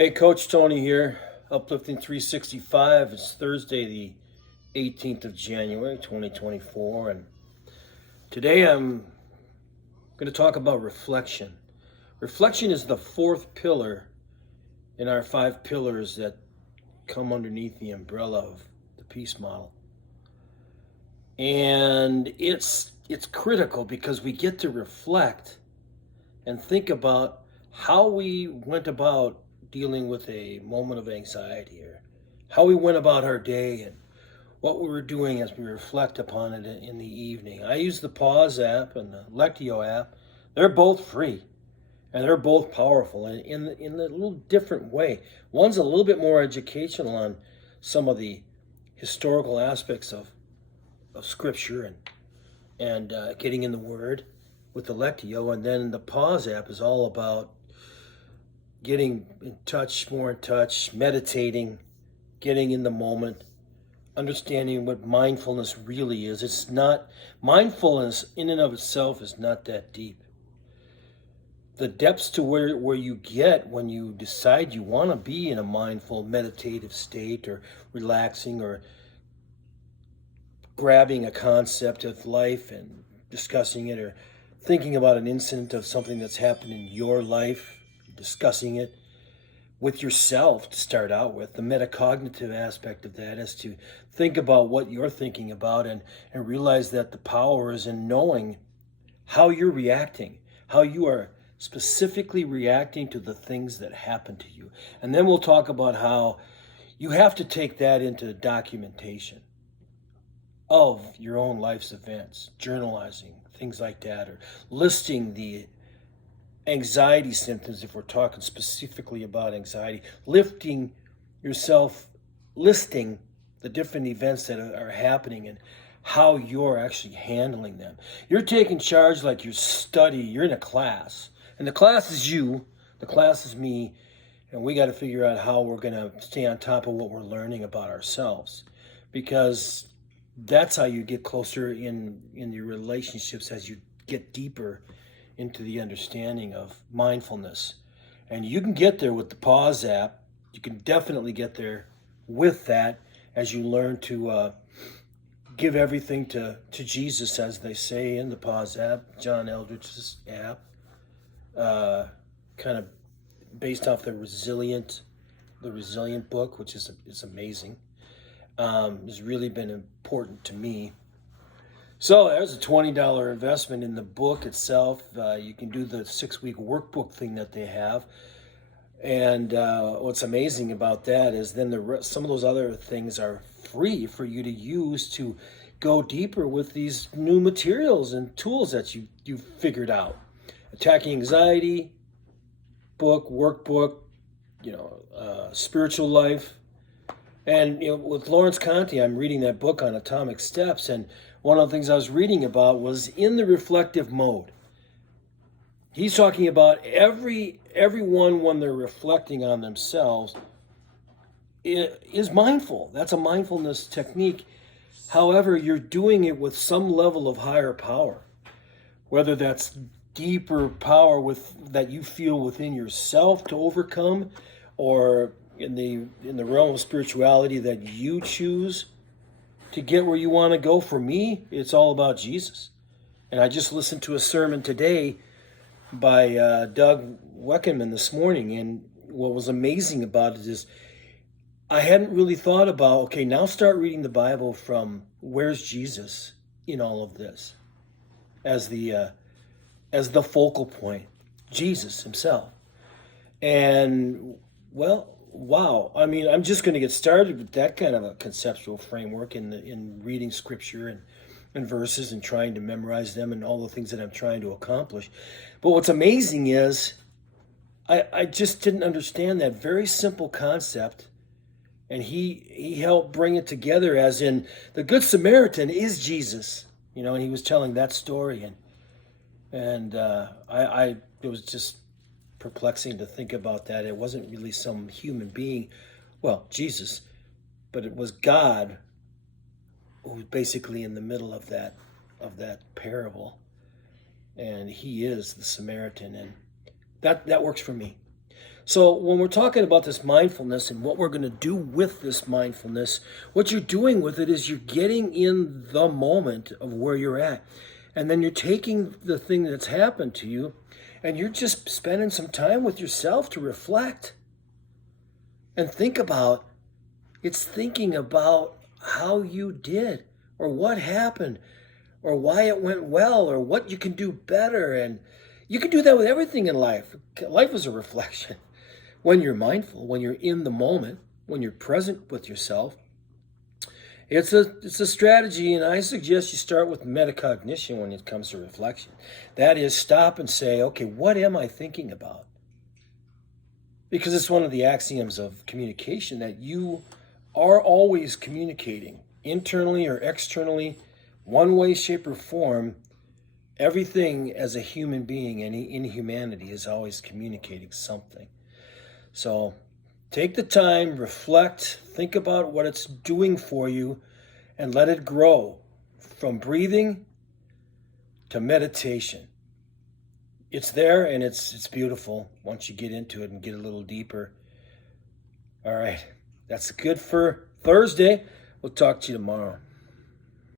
Hey, Coach Tony here, Uplifting 365. It's Thursday, the 18th of January, 2024, and today I'm going to talk about reflection. Reflection is the fourth pillar in our five pillars that come underneath the umbrella of the peace model. And it's critical because we get to reflect and think about how we went about dealing with a moment of anxiety, or how we went about our day and what we were doing as we reflect upon it in the evening. I use the Pause app and the Lectio app. They're both free and they're both powerful in a little different way. One's a little bit more educational on some of the historical aspects of scripture and getting in the Word with the Lectio, and then the Pause app is all about getting more in touch, meditating, getting in the moment, understanding what mindfulness really is. It's not, mindfulness in and of itself is not that deep. The depths to where you get when you decide you want to be in a mindful, meditative state, or relaxing, or grabbing a concept of life and discussing it, or thinking about an incident of something that's happened in your life, discussing it with yourself to start out with. The metacognitive aspect of that is to think about what you're thinking about and realize that the power is in knowing how you're reacting, how you are specifically reacting to the things that happen to you. And then we'll talk about how you have to take that into documentation of your own life's events, journalizing, things like that, or listing the anxiety symptoms, if we're talking specifically about anxiety, listing the different events that are happening and how you're actually handling them. You're taking charge like you're in a class, and the class is you, the class is me, and we got to figure out how we're going to stay on top of what we're learning about ourselves, because that's how you get closer in your relationships as you get deeper into the understanding of mindfulness. And you can get there with the Pause app. You can definitely get there with that as you learn to give everything to Jesus, as they say in the Pause app, John Eldridge's app, kind of based off the Resilient book, which is amazing. Has really been important to me. So there's a $20 investment in the book itself. You can do the 6-week workbook thing that they have. And what's amazing about that is then some of those other things are free for you to use to go deeper with these new materials and tools that you've figured out. Attacking Anxiety book, workbook, spiritual life. And with Lawrence Conte, I'm reading that book on atomic steps, and one of the things I was reading about was in the reflective mode. He's talking about everyone when they're reflecting on themselves is mindful. That's a mindfulness technique. However, you're doing it with some level of higher power, whether that's deeper power that you feel within yourself to overcome, or in the realm of spirituality that you choose to get where you want to go. For me, it's all about Jesus. And I just listened to a sermon today by Doug Weckerman this morning, and what was amazing about it is I hadn't really thought about, okay, now start reading the Bible from where's Jesus in all of this as the focal point, Jesus himself. And well, wow. I mean, I'm just going to get started with that kind of a conceptual framework in reading scripture and verses and trying to memorize them and all the things that I'm trying to accomplish. But what's amazing is I just didn't understand that very simple concept, and he helped bring it together, as in the Good Samaritan is Jesus, and he was telling that story, and it was just perplexing to think about that. It wasn't really some human being, well, Jesus, but it was God who was basically in the middle of that parable, and he is the Samaritan, and that works for me. So when we're talking about this mindfulness and what we're going to do with this mindfulness, what you're doing with it is you're getting in the moment of where you're at. And then you're taking the thing that's happened to you and you're just spending some time with yourself to reflect and think about, it's thinking about how you did or what happened or why it went well or what you can do better. And you can do that with everything in life. Life is a reflection. When you're mindful, when you're in the moment, when you're present with yourself, it's a strategy, and I suggest you start with metacognition when it comes to reflection. That is, stop and say, okay, what am I thinking about? Because it's one of the axioms of communication that you are always communicating, internally or externally, one way, shape, or form. Everything as a human being and in humanity is always communicating something. So take the time, reflect, think about what it's doing for you, and let it grow from breathing to meditation. It's there and it's beautiful once you get into it and get a little deeper. All right, that's good for Thursday. We'll talk to you tomorrow.